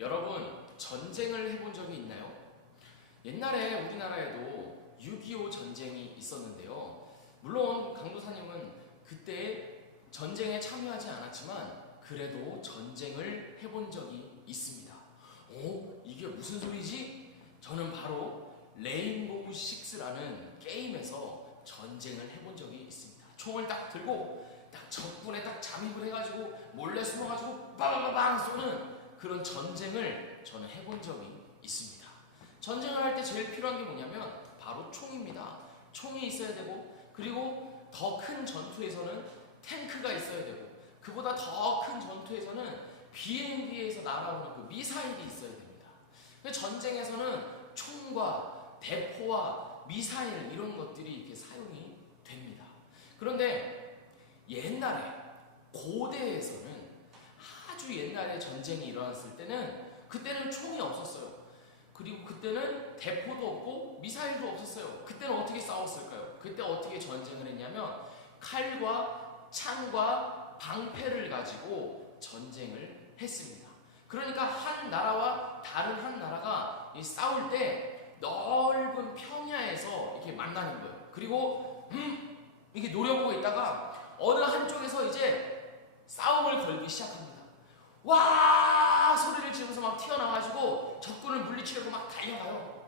여러분, 전쟁을 해본 적이 있나요? 옛날에 우리나라에도 6.25 전쟁이 있었는데요. 물론 강도사님은 그때 전쟁에 참여하지 않았지만 그래도 전쟁을 해본 적이 있습니다. 이게 무슨 소리지? 저는 바로 레인보우 식스라는 게임에서 전쟁을 해본 적이 있습니다. 총을 딱 들고 딱 적군에 딱 잠입을 해가지고 몰래 숨어가지고 빵빵빵 쏘는 그런 전쟁을 저는 해본 적이 있습니다. 전쟁을 할 때 제일 필요한 게 뭐냐면 바로 총입니다. 총이 있어야 되고, 그리고 더 큰 전투에서는 탱크가 있어야 되고, 그보다 더 큰 전투에서는 비행기에서 날아오는 그 미사일이 있어야 됩니다. 전쟁에서는 총과 대포와 미사일 이런 것들이 이렇게 사용이 됩니다. 그런데 옛날에 고대에서는, 아주 옛날에 전쟁이 일어났을 때는 그때는 총이 없었어요. 그리고 그때는 대포도 없고 미사일도 없었어요. 그때는 어떻게 싸웠을까요? 그때 어떻게 전쟁을 했냐면 칼과 창과 방패를 가지고 전쟁을 했습니다. 그러니까 한 나라와 다른 한 나라가 싸울 때 넓은 평야에서 이렇게 만나는 거예요. 그리고 이렇게 노려보고 있다가 어느 한쪽에서 이제 싸움을 걸기 시작합니다. 와! 소리를 지르면서 막 튀어나와가지고 적군을 물리치려고 막 달려가요.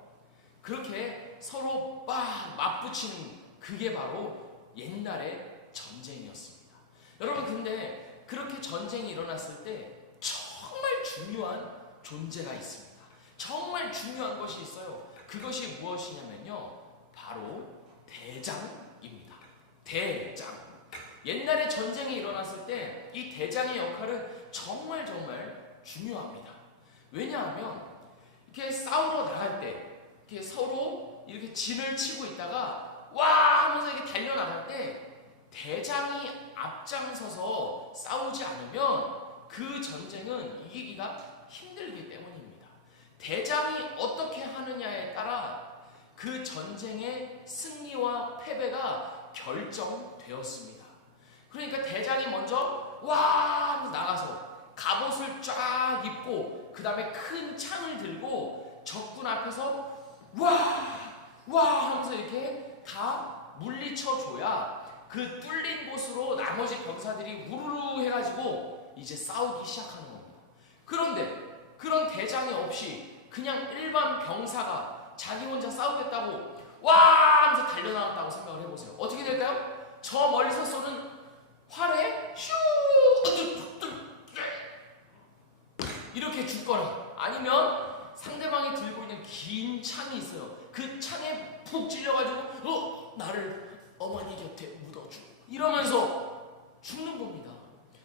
그렇게 서로 막 맞붙이는, 그게 바로 옛날의 전쟁이었습니다. 여러분, 근데 그렇게 전쟁이 일어났을 때 정말 중요한 존재가 있습니다. 정말 중요한 것이 있어요. 그것이 무엇이냐면요, 바로 대장입니다. 대장. 옛날에 전쟁이 일어났을 때 이 대장의 역할은 정말 중요합니다. 왜냐하면 이렇게 싸우러 나갈 때 이렇게 서로 이렇게 진을 치고 있다가 와 하면서 이렇게 달려나갈 때 대장이 앞장서서 싸우지 않으면 그 전쟁은 이기기가 힘들기 때문입니다. 대장이 어떻게 하느냐에 따라 그 전쟁의 승리와 패배가 결정되었습니다. 그러니까 대장이 먼저 와 하면서 나가서 갑옷을 쫙 입고 그 다음에 큰 창을 들고 적군 앞에서 와 하면서 이렇게 다 물리쳐줘야 그 뚫린 곳으로 나머지 병사들이 우르르 해가지고 이제 싸우기 시작하는 겁니다. 그런데 그런 대장이 없이 그냥 일반 병사가 자기 혼자 싸우겠다고 와 하면서 달려나갔다고 생각을 해보세요. 어떻게 될까요? 저 멀리서 쏘는 활에 슈 이렇게 죽거나, 아니면 상대방이 들고 있는 긴 창이 있어요. 그 창에 푹 찔려가지고 나를 어머니 곁에 묻어줘 이러면서 죽는 겁니다.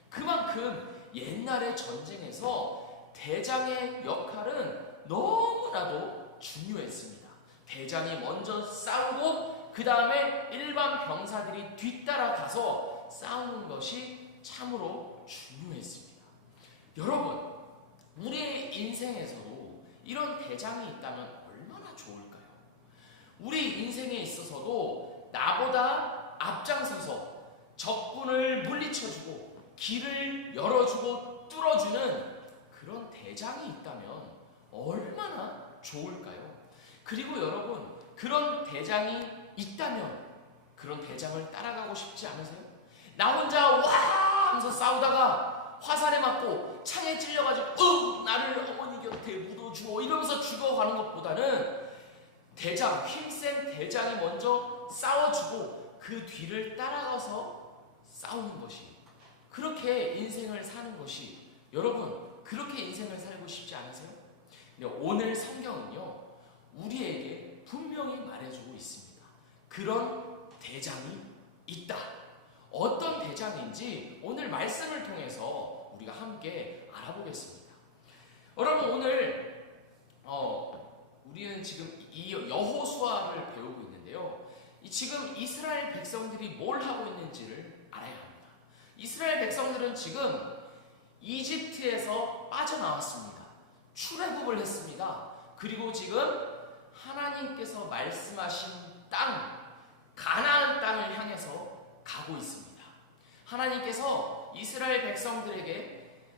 그만큼 옛날의 전쟁에서 대장의 역할은 너무나도 중요했습니다. 대장이 먼저 싸우고 그 다음에 일반 병사들이 뒤따라가서 싸우는 것이 참으로 중요했습니다. 여러분, 우리의 인생에서도 이런 대장이 있다면 얼마나 좋을까요? 우리 인생에 있어서도 나보다 앞장서서 적군을 물리쳐주고 길을 열어주고 뚫어주는 그런 대장이 있다면 얼마나 좋을까요? 그리고 여러분, 그런 대장이 있다면 그런 대장을 따라가고 싶지 않으세요? 나 혼자 와 하면서 싸우다가 화살에 맞고 창에 찔려가지고 나를 어머니 곁에 묻어주어 이러면서 죽어가는 것보다는 대장, 힘센 대장이 먼저 싸워주고 그 뒤를 따라가서 싸우는 것이, 그렇게 인생을 사는 것이, 여러분 그렇게 인생을 살고 싶지 않으세요? 오늘 성경은요, 우리에게 분명히 말해주고 있습니다. 그런 대장이 있다. 어떤 대장인지 오늘 말씀을 통해서 우리가 함께 알아보겠습니다. 여러분, 오늘 우리는 지금 이 여호수아를 배우고 있는데요. 지금 이스라엘 백성들이 뭘 하고 있는지를 알아야 합니다. 이스라엘 백성들은 지금 이집트에서 빠져나왔습니다. 출애굽을 했습니다. 그리고 지금 하나님께서 말씀하신 땅, 가나안 땅을 향해서 가고 있습니다. 하나님께서 이스라엘 백성들에게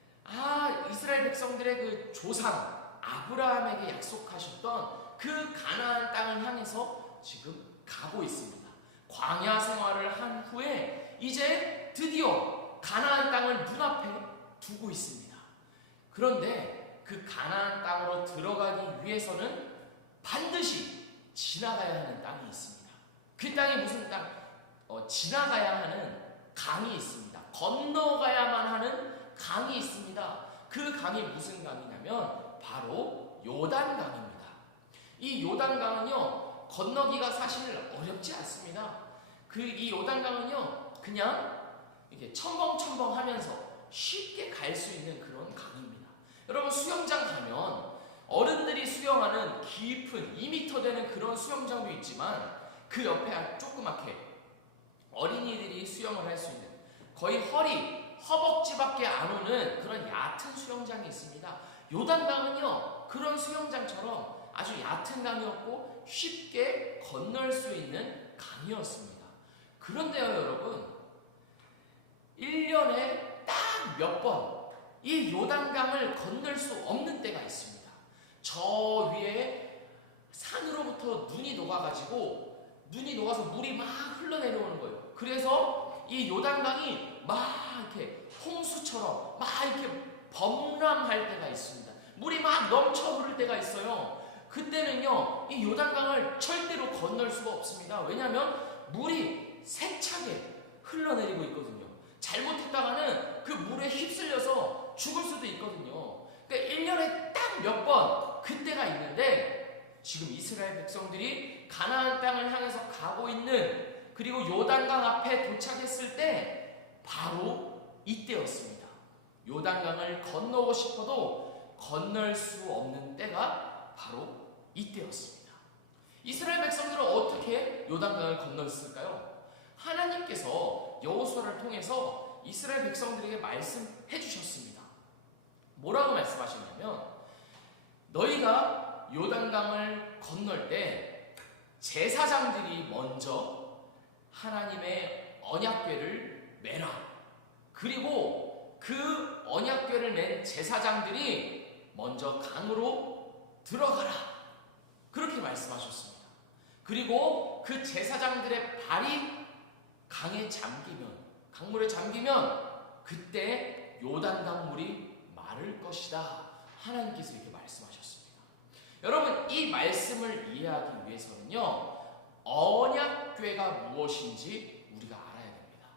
이스라엘 백성들의 그 조상 아브라함에게 약속하셨던 그 가나안 땅을 향해서 지금 가고 있습니다. 광야 생활을 한 후에 이제 드디어 가나안 땅을 눈앞에 두고 있습니다. 그런데 그 가나안 땅으로 들어가기 위해서는 반드시 지나가야 하는 땅이 있습니다. 그 땅이 무슨 땅? 지나가야 하는 강이 있습니다. 건너가야만 하는 강이 있습니다. 그 강이 무슨 강이냐면 바로 요단강입니다. 이 요단강은요, 건너기가 사실 어렵지 않습니다. 이 요단강은요, 그냥 이렇게 첨벙첨벙하면서 쉽게 갈 수 있는 그런 강입니다. 여러분, 수영장 가면 어른들이 수영하는 깊은 2m 되는 그런 수영장도 있지만 그 옆에 조그맣게 어린이들이 수영을 할 수 있는 거의 허벅지밖에 안 오는 그런 얕은 수영장이 있습니다. 요단강은요, 그런 수영장처럼 아주 얕은 강이었고 쉽게 건널 수 있는 강이었습니다. 그런데요, 여러분, 1년에 딱 몇 번 이 요단강을 건널 수 없는 때가 있습니다. 저 위에 산으로부터 눈이 녹아서 물이 막 흘러내려오는 거예요. 그래서 이 요단강이 막 이렇게 홍수처럼 막 이렇게 범람할 때가 있습니다. 물이 막 넘쳐 흐를 때가 있어요. 그때는요, 이 요단강을 절대로 건널 수가 없습니다. 왜냐하면 물이 세차게 흘러내리고 있거든요. 잘못했다가는 그 물에 휩쓸려서 죽을 수도 있거든요. 그러니까 1년에 딱 몇 번 그때가 있는데 지금 이스라엘 백성들이 가나안 땅을 향해서 가고 있는, 그리고 요단강 앞에 도착했을 때 바로 이때였습니다. 요단강을 건너고 싶어도 건널 수 없는 때가 바로 이때였습니다. 이스라엘 백성들은 어떻게 요단강을 건넜을까요? 하나님께서 여호수아를 통해서 이스라엘 백성들에게 말씀해 주셨습니다. 뭐라고 말씀하셨냐면, 너희가 요단강을 건널 때 제사장들이 먼저 하나님의 언약궤를 매라. 그리고 그 언약궤를 맨 제사장들이 먼저 강으로 들어가라. 그렇게 말씀하셨습니다. 그리고 그 제사장들의 발이 강물에 잠기면 그때 요단강 물이 마를 것이다. 하나님께서 이렇게 말씀하셨습니다. 여러분, 이 말씀을 이해하기 위해서는요, 언약궤가 무엇인지 우리가 알아야 됩니다.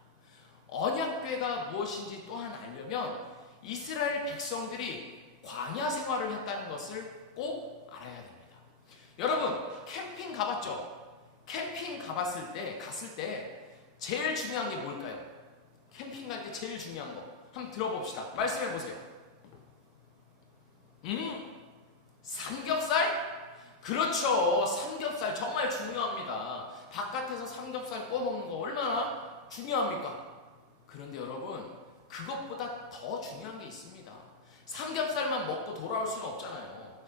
언약궤가 무엇인지 또한 알려면 이스라엘 백성들이 광야 생활을 했다는 것을 꼭 알아야 됩니다. 여러분, 캠핑 가봤죠? 캠핑 갔을 때 제일 중요한 게 뭘까요? 캠핑 갈 때 제일 중요한 거 한번 들어봅시다. 말씀해 보세요. 삼겹살? 그렇죠. 삼겹살 정말 중요합니다. 바깥에서 삼겹살 구워 먹는 거 얼마나 중요합니까? 그런데 여러분, 그것보다 더 중요한 게 있습니다. 삼겹살만 먹고 돌아올 수는 없잖아요.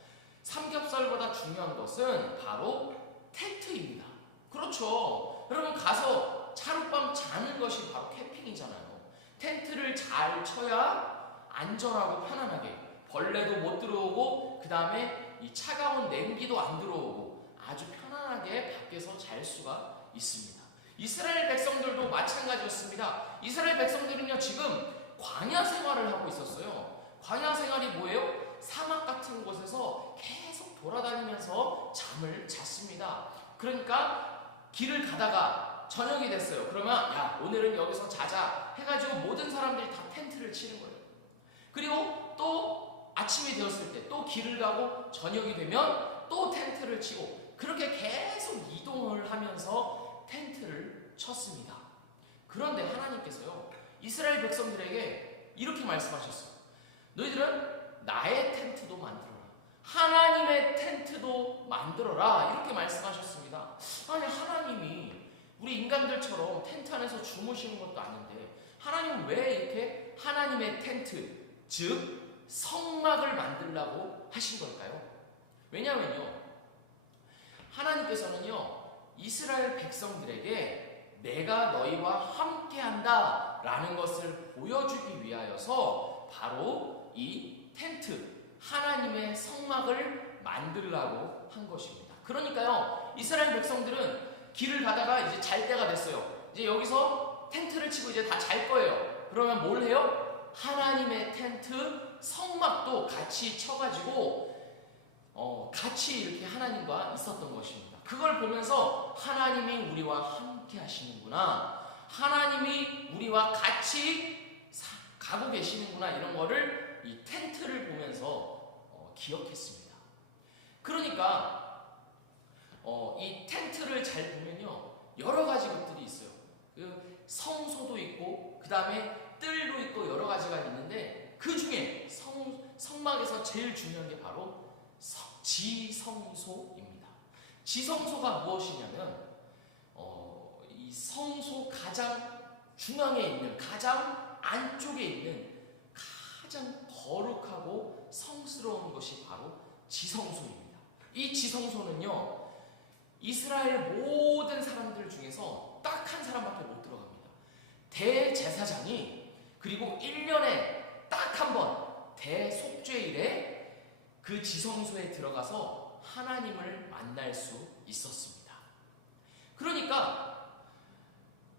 삼겹살보다 중요한 것은 바로 텐트입니다. 그렇죠. 여러분, 가서 하룻밤 자는 것이 바로 캠핑이잖아요. 텐트를 잘 쳐야 안전하고 편안하게, 벌레도 못 들어오고 그 다음에 이 차가운 냉기도 안 들어오고 아주 편안하게 밖에서 잘 수가 있습니다. 이스라엘 백성들도 마찬가지였습니다. 이스라엘 백성들은요, 지금 광야 생활을 하고 있었어요. 광야 생활이 뭐예요? 사막 같은 곳에서 계속 돌아다니면서 잠을 잤습니다. 그러니까 길을 가다가 저녁이 됐어요. 그러면 야, 오늘은 여기서 자자 해가지고 모든 사람들이 다 텐트를 치는 거예요. 그리고 또 아침이 되었을 때 또 길을 가고 저녁이 되면 또 텐트를 치고, 그렇게 계속 이동을 하면서 텐트를 쳤습니다. 그런데 하나님께서요, 이스라엘 백성들에게 이렇게 말씀하셨어요. 너희들은 나의 텐트도 만들어라. 하나님의 텐트도 만들어라. 이렇게 말씀하셨습니다. 아니, 하나님이 우리 인간들처럼 텐트 안에서 주무시는 것도 아닌데 하나님은 왜 이렇게 하나님의 텐트, 즉 성막을 만들라고 하신 걸까요? 왜냐하면요, 하나님께서는요, 이스라엘 백성들에게 내가 너희와 함께한다 라는 것을 보여주기 위하여서 바로 이 텐트, 하나님의 성막을 만들라고 한 것입니다. 그러니까요, 이스라엘 백성들은 길을 가다가 이제 잘 때가 됐어요. 이제 여기서 텐트를 치고 이제 다 잘 거예요. 그러면 뭘 해요? 하나님의 텐트, 성막도 같이 쳐가지고 같이 이렇게 하나님과 있었던 것입니다. 그걸 보면서 하나님이 우리와 함께 하시는구나, 하나님이 우리와 같이 가고 계시는구나, 이런 거를 이 텐트를 보면서 기억했습니다. 그러니까 이 텐트를 잘 보면요, 여러 가지 것들이 있어요. 그 성소도 있고, 그 다음에 뜰도 있고, 여러 가지가 있는데 그 중에 성막에서 제일 중요한 게 바로 지성소입니다. 지성소가 무엇이냐면 이 성소 가장 중앙에 있는, 가장 안쪽에 있는 가장 거룩하고 성스러운 것이 바로 지성소입니다. 이 지성소는요, 이스라엘 모든 사람들 중에서 딱 한 사람밖에 못 들어갑니다. 대제사장이, 그리고 1년에 딱 한 번 대속죄일에 그 지성소에 들어가서 하나님을 만날 수 있었습니다. 그러니까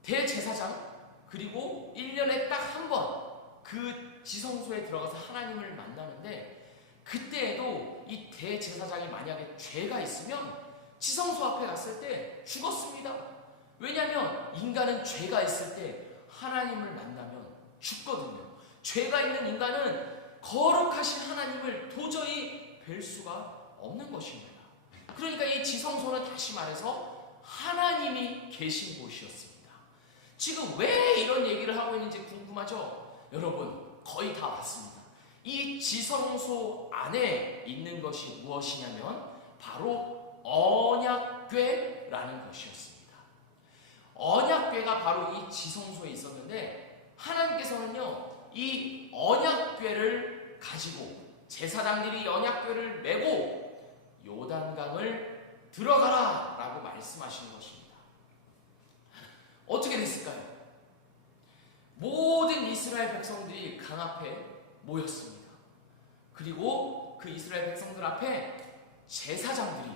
대제사장, 그리고 1년에 딱 한 번 그 지성소에 들어가서 하나님을 만나는데, 그때에도 이 대제사장이 만약에 죄가 있으면 지성소 앞에 갔을 때 죽었습니다. 왜냐하면 인간은 죄가 있을 때 하나님을 만나면 죽거든요. 죄가 있는 인간은 거룩하신 하나님을 도저히 뵐 수가 없는 것입니다. 그러니까 이 지성소는 다시 말해서 하나님이 계신 곳이었습니다. 지금 왜 이런 얘기를 하고 있는지 궁금하죠? 여러분, 거의 다 왔습니다. 이 지성소 안에 있는 것이 무엇이냐면 바로 언약궤라는 것이었습니다. 언약궤가 바로 이 지성소에 있었는데, 하나님께서는요, 이 언약궤를 가지고 제사장들이 언약궤를 메고 요단강을 들어가라 라고 말씀하시는 것입니다. 어떻게 됐을까요? 모든 이스라엘 백성들이 강 앞에 모였습니다. 그리고 그 이스라엘 백성들 앞에 제사장들이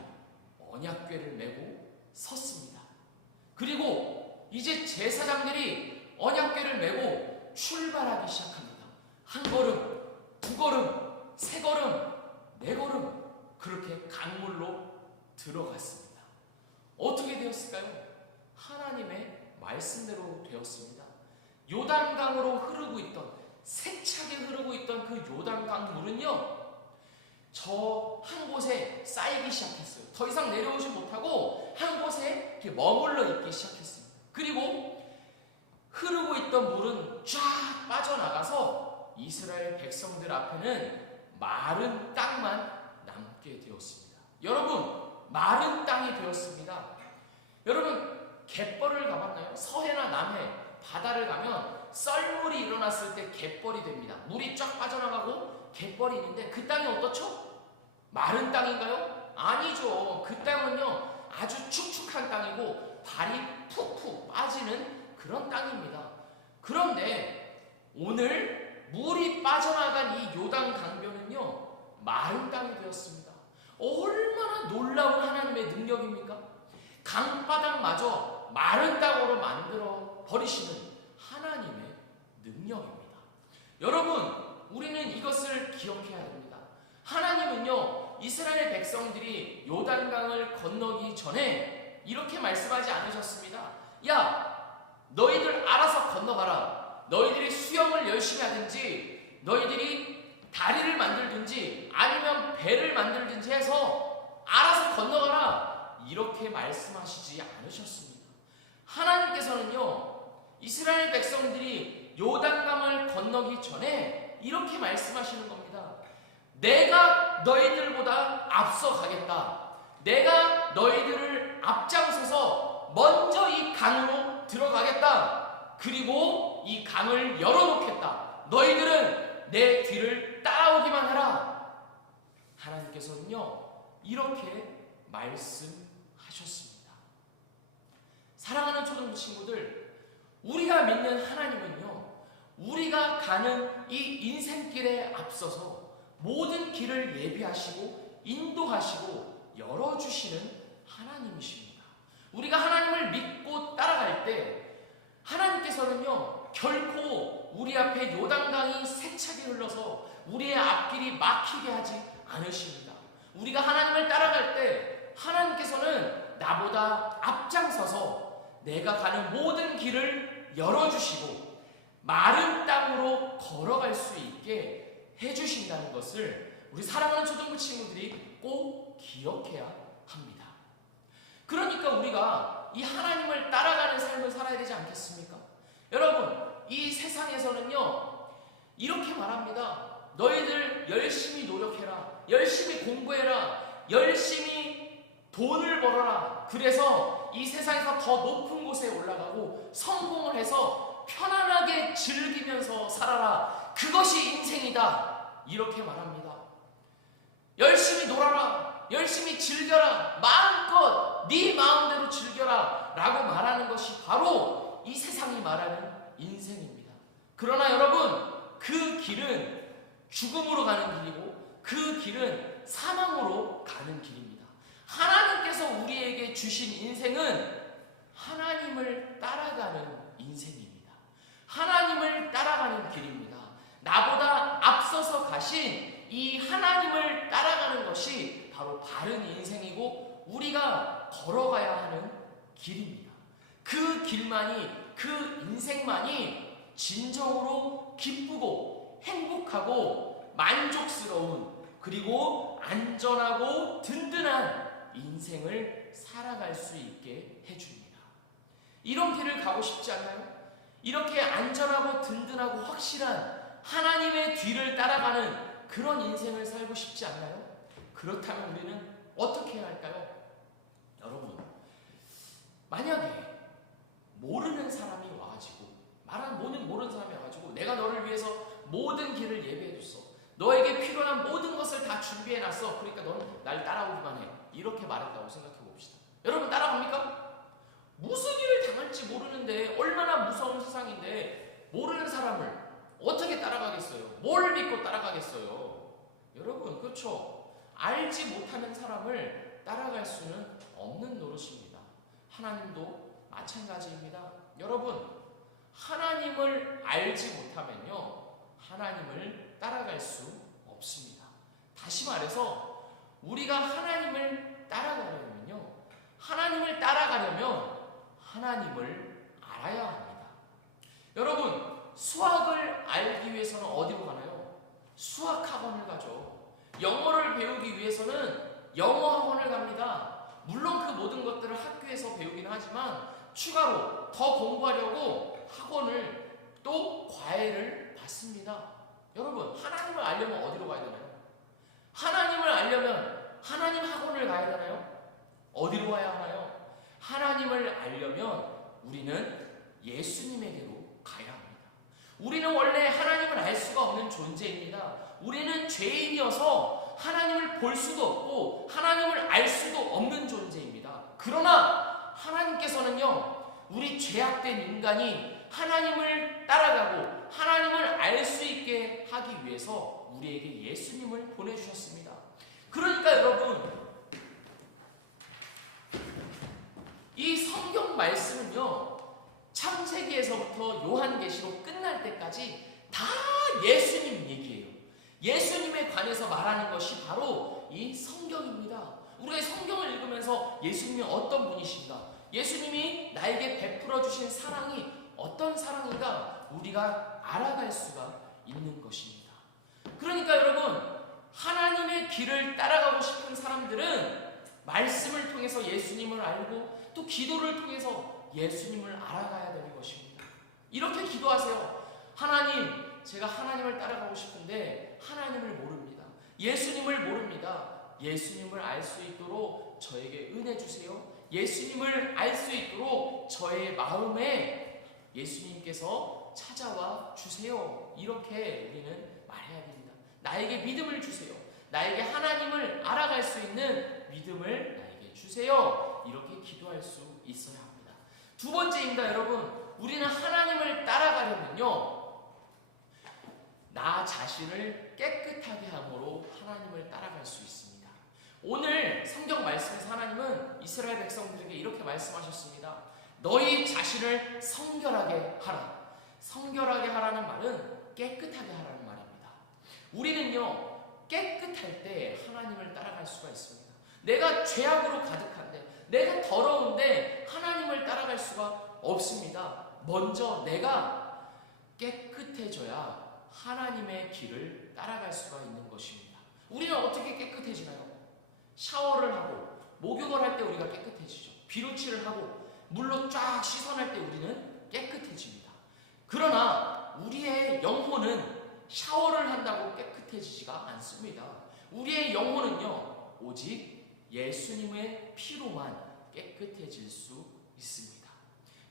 언약궤를 메고 섰습니다. 그리고 이제 제사장들이 언약궤를 메고 출발하기 시작합니다. 한 걸음, 두 걸음, 세 걸음, 네 걸음, 그렇게 강물로 들어갔습니다. 어떻게 되었을까요? 하나님의 말씀대로 되었습니다. 요단강으로 흐르고 있던, 세차게 흐르고 있던 그 요단강 물은요, 저 한 곳에 쌓이기 시작했어요. 더 이상 내려오지 못하고 한 곳에 이렇게 머물러 있기 시작했습니다. 그리고 흐르고 있던 물은 쫙 빠져나가서 이스라엘 백성들 앞에는 마른 땅만 남게 되었습니다. 여러분, 마른 땅이 되었습니다. 여러분, 갯벌을 가봤나요? 서해나 남해 바다를 가면 썰물이 일어났을 때 갯벌이 됩니다. 물이 쫙 빠져나가고 갯벌이 있는데 그 땅이 어떻죠? 마른 땅인가요? 아니죠. 그 땅은요, 아주 축축한 땅이고 발이 푹푹 빠지는 그런 땅입니다. 그런데 오늘 물이 빠져나간 이 요단 강변은요, 마른 땅이 되었습니다. 얼마나 놀라운 하나님의 능력입니까? 강바닥마저 마른 땅으로 만들어 버리시는 하나님의 능력입니다. 여러분, 우리는 이것을 기억해야 됩니다. 하나님은요, 이스라엘 백성들이 요단강을 건너기 전에 이렇게 말씀하지 않으셨습니다. 야, 너희들 알아서 건너가라. 너희들이 수영을 열심히 하든지, 너희들이 다리를 만들든지, 아니면 배를 만들든지 해서 알아서 건너가라. 이렇게 말씀하시지 않으셨습니다. 하나님께서는요, 이스라엘 백성들이 요단강을 건너기 전에 이렇게 말씀하시는 겁니다. 내가 너희들보다 앞서 가겠다. 내가 너희들을 앞장서서 먼저 이 강으로 들어가겠다. 그리고 이 강을 열어놓겠다. 너희들은 내 뒤를 따라오기만 하라. 하나님께서는요, 이렇게 말씀하셨습니다. 사랑하는 초등부 친구들, 우리가 믿는 하나님은요, 우리가 가는 이 인생길에 앞서서 모든 길을 예비하시고 인도하시고 열어주시는 하나님이십니다. 우리가 하나님을 믿고 따라갈 때 하나님께서는요, 결코 우리 앞에 요단강이 세차게 흘러서 우리의 앞길이 막히게 하지 않으십니다. 우리가 하나님을 따라갈 때 하나님께서는 나보다 앞장서서 내가 가는 모든 길을 열어주시고 마른 땅으로 걸어갈 수 있게 해주신다는 것을 우리 사랑하는 초등부 친구들이 꼭 기억해야 합니다. 그러니까 우리가 이 하나님을 따라가는 삶을 살아야 되지 않겠습니까? 여러분, 이 세상에서는요, 이렇게 말합니다. 너희들 열심히 노력해라, 열심히 공부해라, 열심히 돈을 벌어라. 그래서 이 세상에서 더 높은 곳에 올라가고 성공을 해서 편안하게 즐기면서 살아라. 그것이 인생이다. 이렇게 말합니다. 열심히 놀아라, 열심히 즐겨라, 마음껏 네 마음대로 즐겨라 라고 말하는 것이 바로 이 세상이 말하는 인생입니다. 그러나 여러분, 그 길은 죽음으로 가는 길이고 그 길은 사망으로 가는 길입니다. 하나님께서 우리에게 주신 인생은 하나님을 따라가는 인생입니다. 하나님을 따라가는 길입니다. 나보다 앞서서 가신 이 하나님을 따라가는 것이 바로 바른 인생이고 우리가 걸어가야 하는 길입니다. 그 길만이, 그 인생만이 진정으로 기쁘고 행복하고 만족스러운, 그리고 안전하고 든든한 인생을 살아갈 수 있게 해줍니다. 이런 길을 가고 싶지 않나요? 이렇게 안전하고 든든하고 확실한 하나님의 뒤를 따라가는 그런 인생을 살고 싶지 않나요? 그렇다면 우리는 어떻게 해야 할까요? 여러분, 만약에 모르는 사람이 와가지고, 모르는 사람이 와가지고 내가 너를 위해서 모든 길을 예비해줬어, 너에게 필요한 모든 것을 다 준비해놨어, 그러니까 넌 날 따라오기만 해, 이렇게 말했다고 생각해봅시다. 여러분, 따라갑니까? 무슨 일을 당할지 모르는데, 얼마나 무서운 세상인데 모르는 사람을 어떻게 따라가겠어요? 뭘 믿고 따라가겠어요? 여러분, 그렇죠? 알지 못하는 사람을 따라갈 수는 없는 노릇입니다. 하나님도 마찬가지입니다. 여러분, 하나님을 알지 못하면요, 하나님을 따라갈 수 없습니다. 다시 말해서 우리가 하나님을 따라가려면요, 하나님을 따라가려면 하나님을 알아야 합니다. 여러분, 수학을 알기 위해서는 어디로 가나요? 수학학원을 가죠. 영어를 배우기 위해서는 영어학원을 갑니다. 물론 그 모든 것들을 학교에서 배우긴 하지만 추가로 더 공부하려고 학원을, 또 과외를 받습니다. 여러분, 하나님을 알려면 어디로 가야 되나요? 하나님을 알려면 하나님 학원을 가야 되나요? 어디로 가야 하나요? 하나님을 알려면 우리는 예수님에게로 가야 합니다. 우리는 원래 하나님을 알 수가 없는 존재입니다. 우리는 죄인이어서 하나님을 볼 수도 없고 하나님을 알 수도 없는 존재입니다. 그러나 하나님께서는요, 우리 죄악된 인간이 하나님을 따라가고 하나님을 알 수 있게 하기 위해서 우리에게 예수님을 보내주셨습니다. 그러니까 여러분, 이 성경 말씀은요, 창세기에서부터 요한계시록 끝날 때까지 다 예수님 얘기예요. 예수님에 관해서 말하는 것이 바로 이 성경입니다. 우리가 성경을 읽으면서 예수님이 어떤 분이신가, 예수님이 나에게 베풀어 주신 사랑이 어떤 사랑인가 우리가 알아갈 수가 있는 것입니다. 그러니까 여러분, 하나님의 길을 따라가고 싶은 사람들은 말씀을 통해서 예수님을 알고 또 기도를 통해서 예수님을 알아가야 되는 것입니다. 이렇게 기도하세요. 하나님, 제가 하나님을 따라가고 싶은데 하나님을 모릅니다. 예수님을 모릅니다. 예수님을 알 수 있도록 저에게 은혜 주세요. 예수님을 알 수 있도록 저의 마음에 예수님께서 찾아와 주세요. 이렇게 우리는 말해야 됩니다. 나에게 믿음을 주세요. 나에게 하나님을 알아갈 수 있는 믿음을 나에게 주세요. 이렇게 기도할 수 있어야 합니다. 두 번째입니다. 여러분, 우리는 하나님을 따라가려면요, 나 자신을 깨끗하게 함으로 하나님을 따라갈 수 있습니다. 오늘 성경 말씀에서 하나님은 이스라엘 백성들에게 이렇게 말씀하셨습니다. 너희 자신을 성결하게 하라. 성결하게 하라는 말은 깨끗하게 하라는 말입니다. 우리는요, 깨끗할 때 하나님을 따라갈 수가 있습니다. 내가 죄악으로 가득한데, 내가 더러운데 하나님을 따라갈 수가 없습니다. 먼저 내가 깨끗해져야 하나님의 길을 따라갈 수가 있는 것입니다. 우리는 어떻게 깨끗해지나요? 샤워를 하고 목욕을 할 때 우리가 깨끗해지죠. 비누칠을 하고 물로 쫙 씻어낼 때 우리는 깨끗해집니다. 그러나 우리의 영혼은 샤워를 한다고 깨끗해지지가 않습니다. 우리의 영혼은요, 오직 예수님의 피로만 깨끗해질 수 있습니다.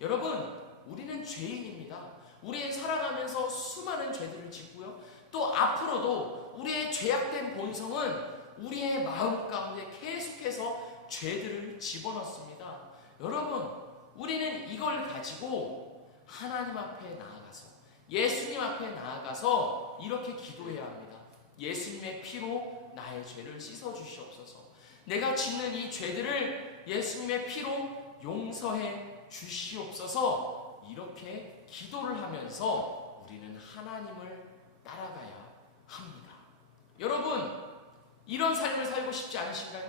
여러분, 우리는 죄인입니다. 우리는 살아가면서 수많은 죄들을 짓고요, 또 앞으로도 우리의 죄악된 본성은 우리의 마음 가운데 계속해서 죄들을 집어넣습니다. 여러분, 우리는 이걸 가지고 하나님 앞에 나아가서, 예수님 앞에 나아가서 이렇게 기도해야 합니다. 예수님의 피로 나의 죄를 씻어주시옵소서. 내가 짓는 이 죄들을 예수님의 피로 용서해 주시옵소서. 이렇게 기도를 하면서 우리는 하나님을 따라가야 합니다. 여러분, 이런 삶을 살고 싶지 않으신가요?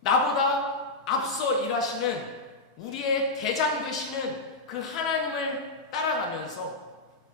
나보다 앞서 일하시는 우리의 대장 되시는 그 하나님을 따라가면서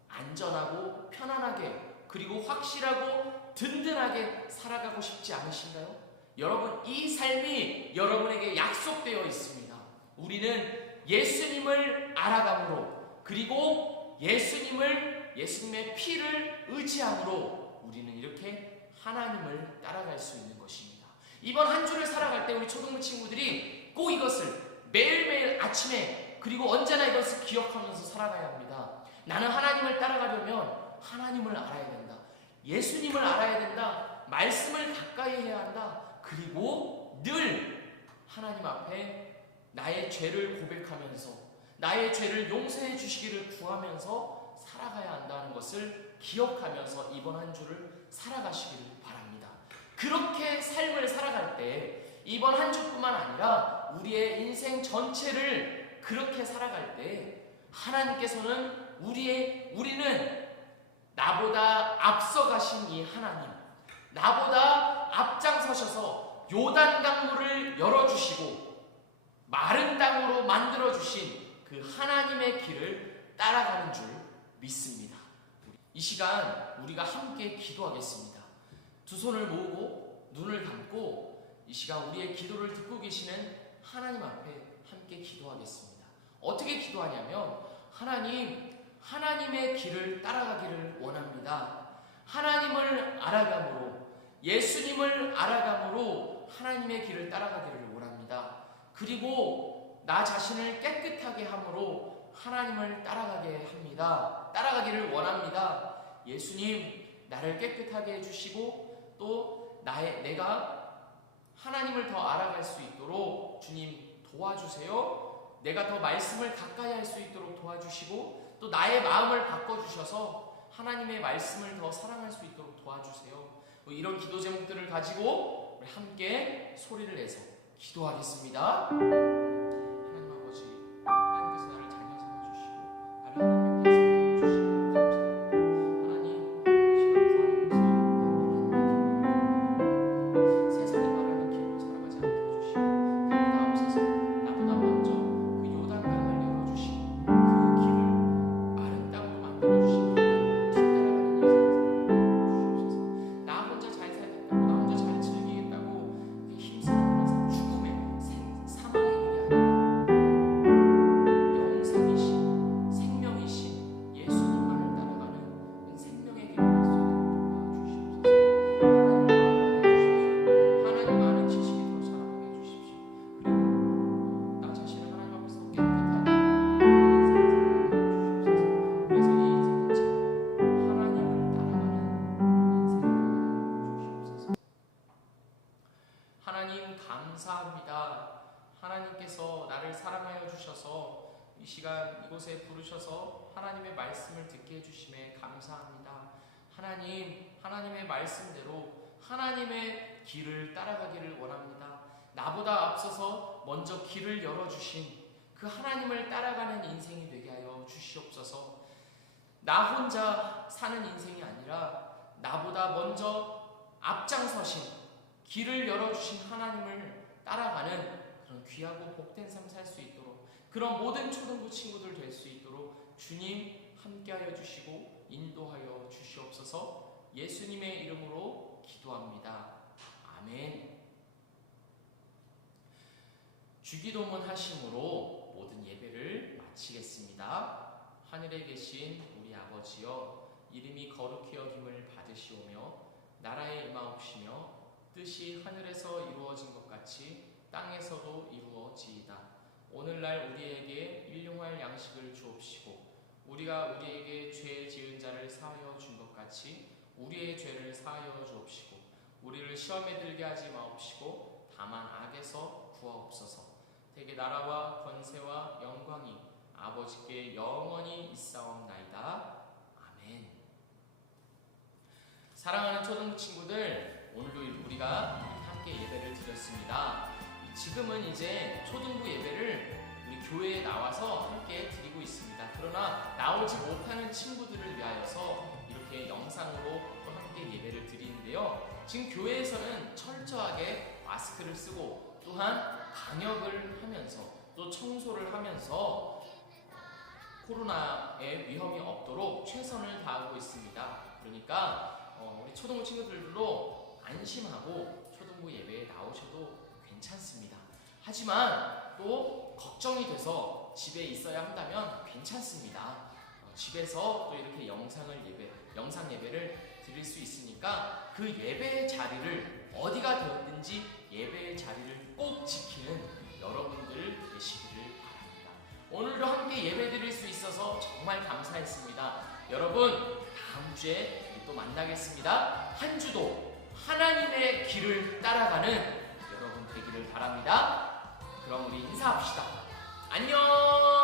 안전하고 편안하게, 그리고 확실하고 든든하게 살아가고 싶지 않으신가요? 여러분, 이 삶이 여러분에게 약속되어 있습니다. 우리는 예수님을 알아감으로, 그리고 예수님의 피를 의지함으로 우리는 이렇게 하나님을 따라갈 수 있는 것입니다. 이번 한 주를 살아갈 때 우리 초등부 친구들이 꼭 이것을 매일매일 아침에, 그리고 언제나 이것을 기억하면서 살아가야 합니다. 나는 하나님을 따라가려면 하나님을 알아야 된다. 예수님을 알아야 된다. 말씀을 가까이 해야 한다. 그리고 늘 하나님 앞에 나의 죄를 고백하면서 나의 죄를 용서해 주시기를 구하면서 살아가야 한다는 것을 기억하면서 이번 한 주를 살아가시기를 바랍니다. 그렇게 삶을 살아갈 때 이번 한 주뿐만 아니라 우리의 인생 전체를 그렇게 살아갈 때 하나님께서는 우리는 나보다 앞서가신 이 하나님, 나보다 앞장서셔서 요단 강물을 열어주시고 마른 땅으로 만들어주신 그 하나님의 길을 따라가는 줄 믿습니다. 이 시간 우리가 함께 기도하겠습니다. 두 손을 모으고 눈을 감고 이 시간 우리의 기도를 듣고 계시는 하나님 앞에 함께 기도하겠습니다. 어떻게 기도하냐면, 하나님의 길을 따라가기를 원합니다. 하나님을 알아감으로, 예수님을 알아감으로 하나님의 길을 따라가기를 원합니다. 그리고 나 자신을 깨끗하게 함으로 하나님을 따라가기를 원합니다. 예수님, 나를 깨끗하게 해주시고 또 내가 하나님을 더 알아갈 수 있도록 주님 도와주세요. 내가 더 말씀을 가까이 할 수 있도록 도와주시고 또 나의 마음을 바꿔주셔서 하나님의 말씀을 더 사랑할 수 있도록 도와주세요. 이런 기도 제목들을 가지고 우리 함께 소리를 내서 기도하겠습니다. 하나님 아버지, 하나님께서 나를 자녀 삼아주시고 나를 하나님의 백성 삼아주시고 감사합니다. 하나님, 이 시간 구하는 것을 세상이 말하는 길로 살아가지 않게 해주시고 나보다 앞서서 나보다 먼저 그 요단강을 열어주시고 그 길을 마른 땅으로 만들어주시고 감사합니다. 하나님께서 나를 사랑하여 주셔서 이 시간 이곳에 부르셔서 하나님의 말씀을 듣게 해주심에 감사합니다. 하나님의 말씀대로 하나님의 길을 따라가기를 원합니다. 나보다 앞서서 먼저 길을 열어주신 그 하나님을 따라가는 인생이 되게 하여 주시옵소서. 나 혼자 사는 인생이 아니라 나보다 먼저 앞장서신 길을 열어주신 하나님을 따라가는 그런 귀하고 복된 삶 살 수 있도록, 그런 모든 초등부 친구들 될 수 있도록 주님 함께하여 주시고 인도하여 주시옵소서. 예수님의 이름으로 기도합니다. 아멘. 주기도문 하심으로 모든 예배를 마치겠습니다. 하늘에 계신 우리 아버지여, 이름이 거룩히 여김을 받으시오며 나라에 임하옵시며 뜻이 하늘에서 이루어진 것 같이 땅에서도 이루어지이다. 오늘날 우리에게 일용할 양식을 주옵시고 우리가 우리에게 죄 지은 자를 사하여 준 것 같이 우리의 죄를 사하여 주옵시고 우리를 시험에 들게 하지 마옵시고 다만 악에서 구하옵소서. 대개 나라와 권세와 영광이 아버지께 영원히 있사옵나이다. 아멘. 사랑하는 초등부 친구들, 오늘도 우리가 함께 예배를 드렸습니다. 지금은 이제 초등부 예배를 우리 교회에 나와서 함께 드리고 있습니다. 그러나 나오지 못하는 친구들을 위하여서 이렇게 영상으로 또 함께 예배를 드리는데요. 지금 교회에서는 철저하게 마스크를 쓰고 또한 방역을 하면서 또 청소를 하면서 코로나의 위험이 없도록 최선을 다하고 있습니다. 그러니까 우리 초등부 친구들도 안심하고 초등부 예배에 나오셔도 괜찮습니다. 하지만 또 걱정이 돼서 집에 있어야 한다면 괜찮습니다. 집에서 또 이렇게 영상 예배를 드릴 수 있으니까 그 예배의 자리를 어디가 되었든지 예배의 자리를 꼭 지키는 여러분들 되시기를 바랍니다. 오늘도 함께 예배 드릴 수 있어서 정말 감사했습니다. 여러분, 다음 주에 또 만나겠습니다. 한 주도 하나님의 길을 따라가는 여러분 되기를 바랍니다. 그럼 우리 인사합시다. 안녕.